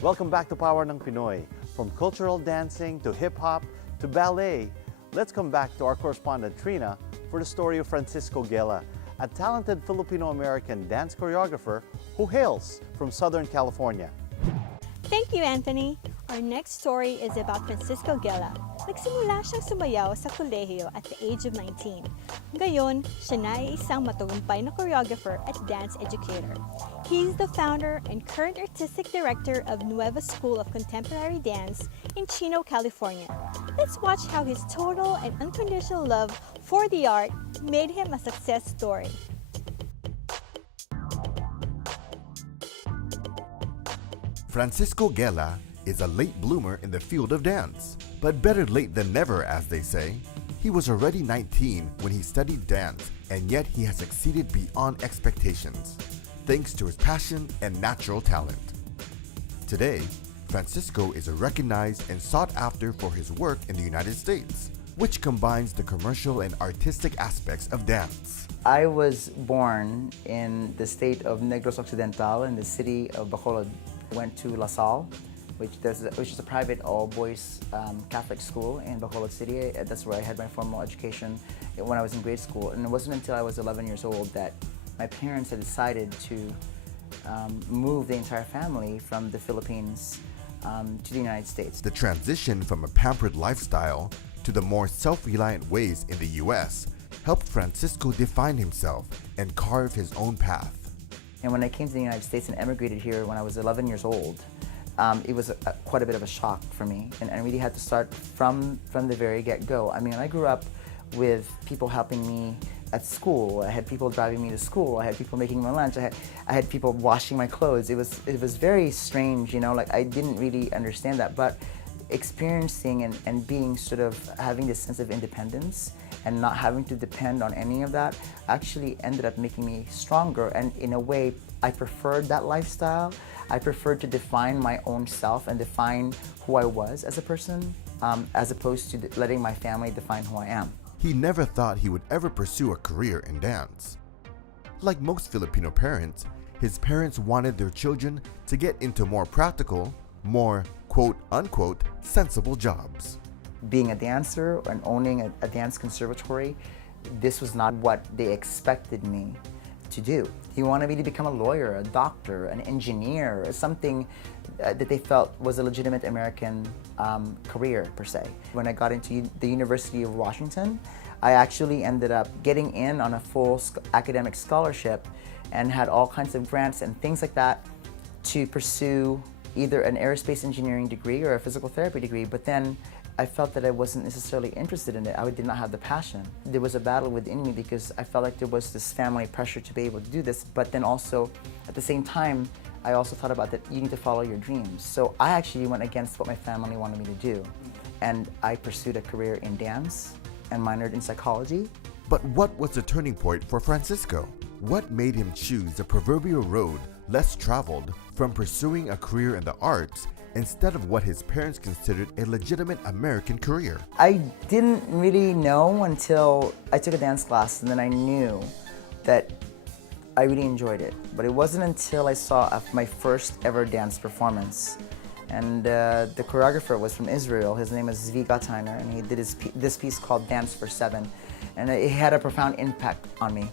Welcome back to Power ng Pinoy. From cultural dancing to hip-hop to ballet, let's come back to our correspondent Trina for the story of Francisco Gella, a talented Filipino-American dance choreographer who hails from Southern California. Thank you, Anthony. Our next story is about Francisco Gella. Nagsimula siyang sumayaw sa kolehiyo at the age of 19. Ngayon, siya na ay isang matagumpay na choreographer at dance educator. He's the founder and current artistic director of Nueva School of Contemporary Dance in Chino, California. Let's watch how his total and unconditional love for the art made him a success story. Francisco Gella is a late bloomer in the field of dance, but better late than never, as they say. He was already 19 when he studied dance, and yet he has succeeded beyond expectations, thanks to his passion and natural talent. Today, Francisco is recognized and sought after for his work in the United States, which combines the commercial and artistic aspects of dance. I was born in the state of Negros Occidental in the city of Bacolod. Went to La Salle, which is a private all-boys Catholic school in Bacolod City. That's where I had my formal education when I was in grade school. And it wasn't until I was 11 years old that my parents had decided to move the entire family from the Philippines to the United States. The transition from a pampered lifestyle to the more self-reliant ways in the U.S. helped Francisco define himself and carve his own path. And when I came to the United States and emigrated here when I was 11 years old, it was quite a bit of a shock for me, and I really had to start from the very get-go. I mean, I grew up with people helping me at school. I had people driving me to school. I had people making my lunch. I had people washing my clothes. It was very strange, you know. Like, I didn't really understand that, but experiencing and being sort of having this sense of independence and not having to depend on any of that actually ended up making me stronger. And in a way, I preferred that lifestyle. I preferred to define my own self and define who I was as a person, as opposed to letting my family define who I am. He never thought he would ever pursue a career in dance. Like most Filipino parents, his parents wanted their children to get into more practical, more quote-unquote sensible jobs. Being a dancer and owning a dance conservatory, this was not what they expected me to do. He wanted me to become a lawyer, a doctor, an engineer, something that they felt was a legitimate American career, per se. When I got into the University of Washington, I actually ended up getting in on a full academic scholarship and had all kinds of grants and things like that to pursue either an aerospace engineering degree or a physical therapy degree, but then I felt that I wasn't necessarily interested in it. I did not have the passion. There was a battle within me because I felt like there was this family pressure to be able to do this, but then also, at the same time, I also thought about that you need to follow your dreams. So I actually went against what my family wanted me to do. And I pursued a career in dance and minored in psychology. But what was the turning point for Francisco? What made him choose the proverbial road less traveled from pursuing a career in the arts instead of what his parents considered a legitimate American career? I didn't really know until I took a dance class, and then I knew that I really enjoyed it. But it wasn't until I saw my first ever dance performance. And the choreographer was from Israel. His name is Zvi Gottheimer, and he did this piece called Dance for Seven. And it had a profound impact on me.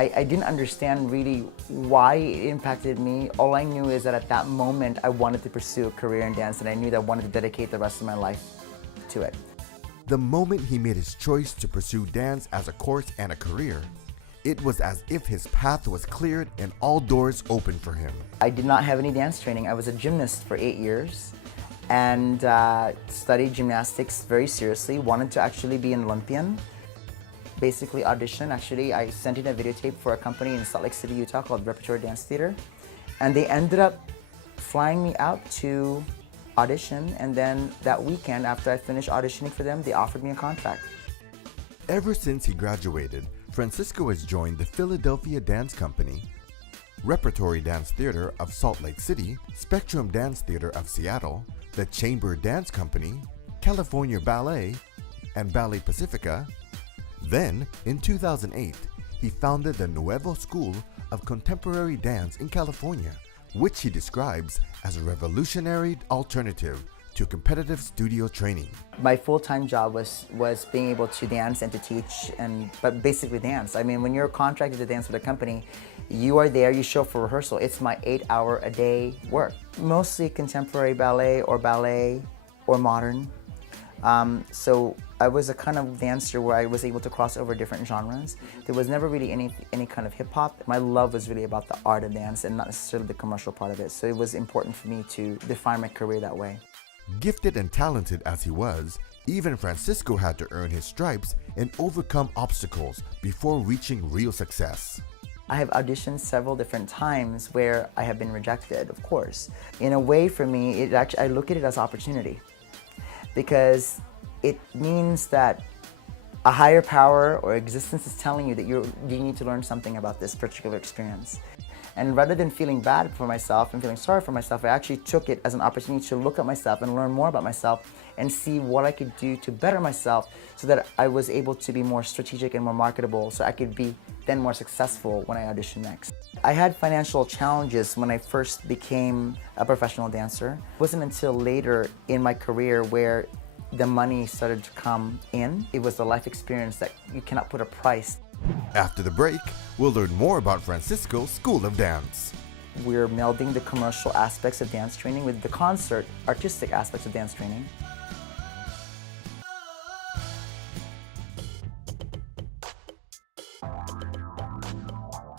I didn't understand really why it impacted me. All I knew is that at that moment, I wanted to pursue a career in dance, and I knew that I wanted to dedicate the rest of my life to it. The moment he made his choice to pursue dance as a course and a career, it was as if his path was cleared and all doors opened for him. I did not have any dance training. I was a gymnast for 8 years and studied gymnastics very seriously, wanted to actually be an Olympian. Basically audition. Actually, I sent in a videotape for a company in Salt Lake City, Utah called Repertoire Dance Theater. And they ended up flying me out to audition, and then that weekend after I finished auditioning for them, they offered me a contract. Ever since he graduated, Francisco has joined the Philadelphia Dance Company, Repertory Dance Theater of Salt Lake City, Spectrum Dance Theater of Seattle, the Chamber Dance Company, California Ballet, and Ballet Pacifica. Then, in 2008, he founded the Nuevo School of Contemporary Dance in California, which he describes as a revolutionary alternative to competitive studio training. My full-time job was being able to dance and to teach, but basically dance. I mean, when you're contracted to dance with a company, you are there, you show up for rehearsal. It's my 8-hour-a-day work. Mostly contemporary ballet or modern. So I was a kind of dancer where I was able to cross over different genres. There was never really any kind of hip hop. My love was really about the art of dance and not necessarily the commercial part of it. So it was important for me to define my career that way. Gifted and talented as he was, even Francisco had to earn his stripes and overcome obstacles before reaching real success. I have auditioned several different times where I have been rejected, of course. In a way, for me, I look at it as opportunity, because it means that a higher power or existence is telling you that you need to learn something about this particular experience. And rather than feeling bad for myself and feeling sorry for myself, I actually took it as an opportunity to look at myself and learn more about myself and see what I could do to better myself so that I was able to be more strategic and more marketable, so I could be then more successful when I audition next. I had financial challenges when I first became a professional dancer. It wasn't until later in my career where the money started to come in. It was the life experience that you cannot put a price. After the break, we'll learn more about Francisco's School of Dance. We're melding the commercial aspects of dance training with the concert, artistic aspects of dance training.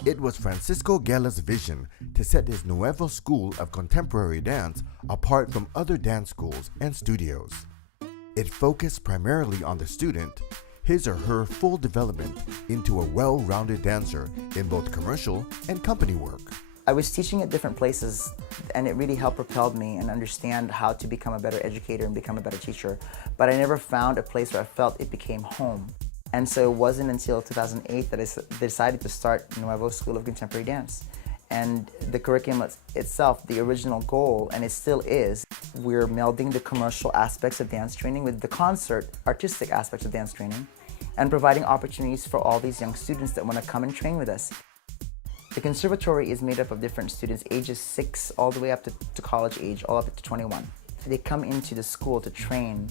It was Francisco Gella's vision to set his Nuevo School of Contemporary Dance apart from other dance schools and studios. It focused primarily on the student, his or her full development into a well-rounded dancer in both commercial and company work. I was teaching at different places, and it really helped propel me and understand how to become a better educator and become a better teacher. But I never found a place where I felt it became home. And so it wasn't until 2008 that I decided to start Nuevo School of Contemporary Dance. And the curriculum itself, the original goal, and it still is, we're melding the commercial aspects of dance training with the concert, artistic aspects of dance training, and providing opportunities for all these young students that want to come and train with us. The conservatory is made up of different students, ages 6 all the way up to college age, all up to 21. They come into the school to train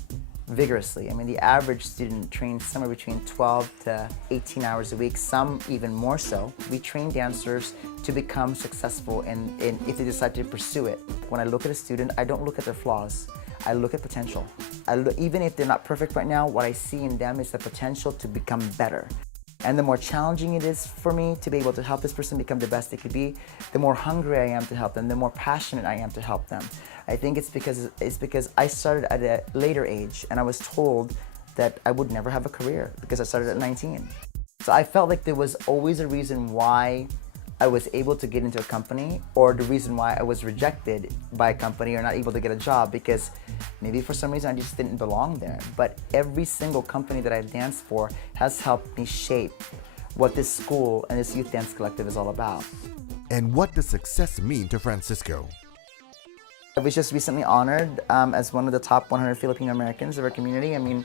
vigorously. I mean, the average student trains somewhere between 12 to 18 hours a week, some even more so. We train dancers to become successful if they decide to pursue it. When I look at a student, I don't look at their flaws. I look at potential. Even if they're not perfect right now, what I see in them is the potential to become better. And the more challenging it is for me to be able to help this person become the best they could be, the more hungry I am to help them, the more passionate I am to help them. I think it's because I started at a later age, and I was told that I would never have a career because I started at 19. So I felt like there was always a reason why I was able to get into a company, or the reason why I was rejected by a company or not able to get a job, because maybe for some reason I just didn't belong there. But every single company that I've danced for has helped me shape what this school and this youth dance collective is all about. And what does success mean to Francisco? I was just recently honored as one of the top 100 Filipino Americans of our community. I mean,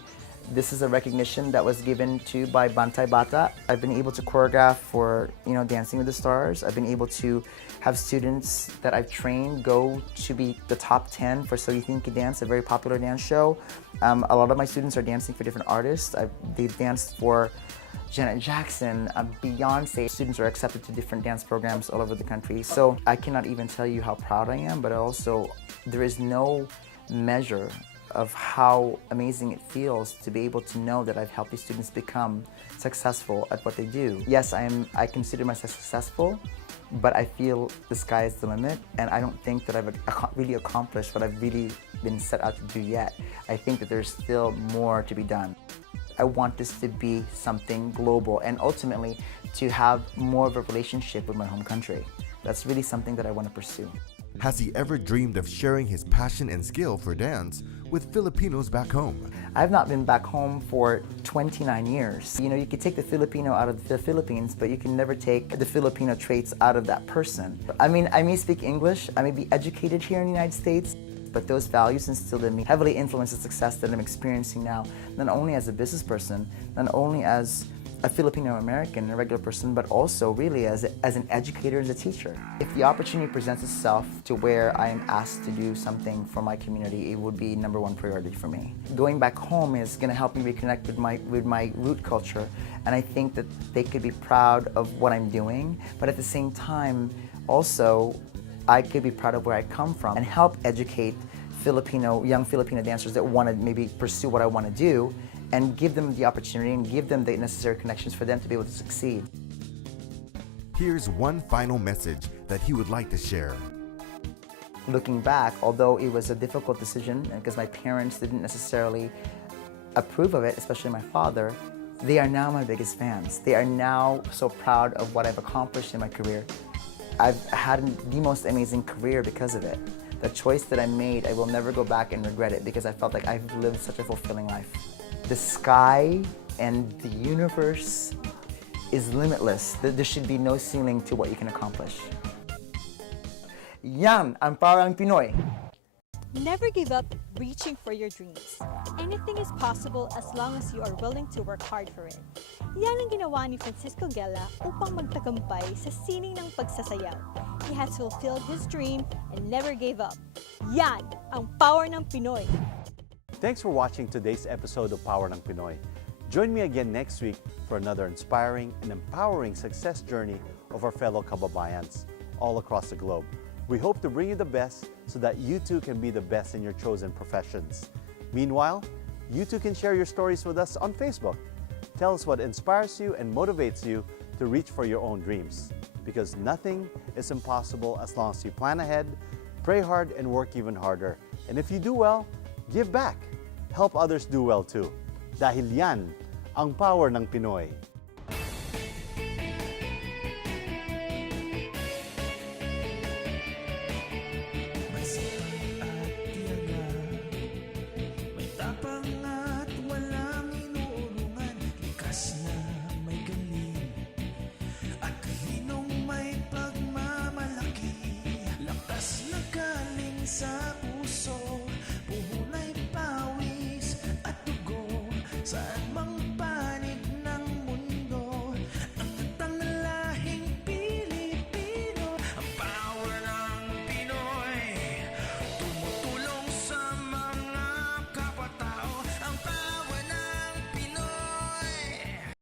this is a recognition that was given to by Bantay Bata. I've been able to choreograph for, Dancing with the Stars. I've been able to have students that I've trained go to be the top 10 for So You Think You Dance, a very popular dance show. A lot of my students are dancing for different artists. They've danced for Janet Jackson, Beyonce. Students are accepted to different dance programs all over the country. So I cannot even tell you how proud I am, but also there is no measure of how amazing it feels to be able to know that I've helped these students become successful at what they do. Yes, I consider myself successful, but I feel the sky is the limit, and I don't think that I've really accomplished what I've really been set out to do yet. I think that there's still more to be done. I want this to be something global, and ultimately to have more of a relationship with my home country. That's really something that I want to pursue. Has he ever dreamed of sharing his passion and skill for dance with Filipinos back home? I've not been back home for 29 years. You could take the Filipino out of the Philippines, but you can never take the Filipino traits out of that person. I mean, I may speak English, I may be educated here in the United States, but those values instilled in me heavily influence the success that I'm experiencing now, not only as a business person, not only as a Filipino American, a regular person, but also really as an educator, as a teacher. If the opportunity presents itself to where I am asked to do something for my community, it would be number one priority for me. Going back home is going to help me reconnect with my root culture, and I think that they could be proud of what I'm doing, but at the same time, also, I could be proud of where I come from and help educate young Filipino dancers that want to maybe pursue what I want to do, and give them the opportunity and give them the necessary connections for them to be able to succeed. Here's one final message that he would like to share. Looking back, although it was a difficult decision because my parents didn't necessarily approve of it, especially my father, they are now my biggest fans. They are now so proud of what I've accomplished in my career. I've had the most amazing career because of it. The choice that I made, I will never go back and regret it because I felt like I've lived such a fulfilling life. The sky and the universe is limitless. There should be no ceiling to what you can accomplish. Yan ang parang Pinoy. Never give up reaching for your dreams. Anything is possible as long as you are willing to work hard for it. Yan ang ginawa ni Francisco Gella upang magtagumpay sa sining ng pagsasayaw. He has fulfilled his dream and never gave up. Yan ang power ng Pinoy. Thanks for watching today's episode of Power ng Pinoy. Join me again next week for another inspiring and empowering success journey of our fellow kababayans all across the globe. We hope to bring you the best so that you too can be the best in your chosen professions. Meanwhile, you too can share your stories with us on Facebook. Tell us what inspires you and motivates you to reach for your own dreams. Because nothing is impossible as long as you plan ahead, pray hard, and work even harder. And if you do well, give back. Help others do well too. Dahil yan ang power ng Pinoy.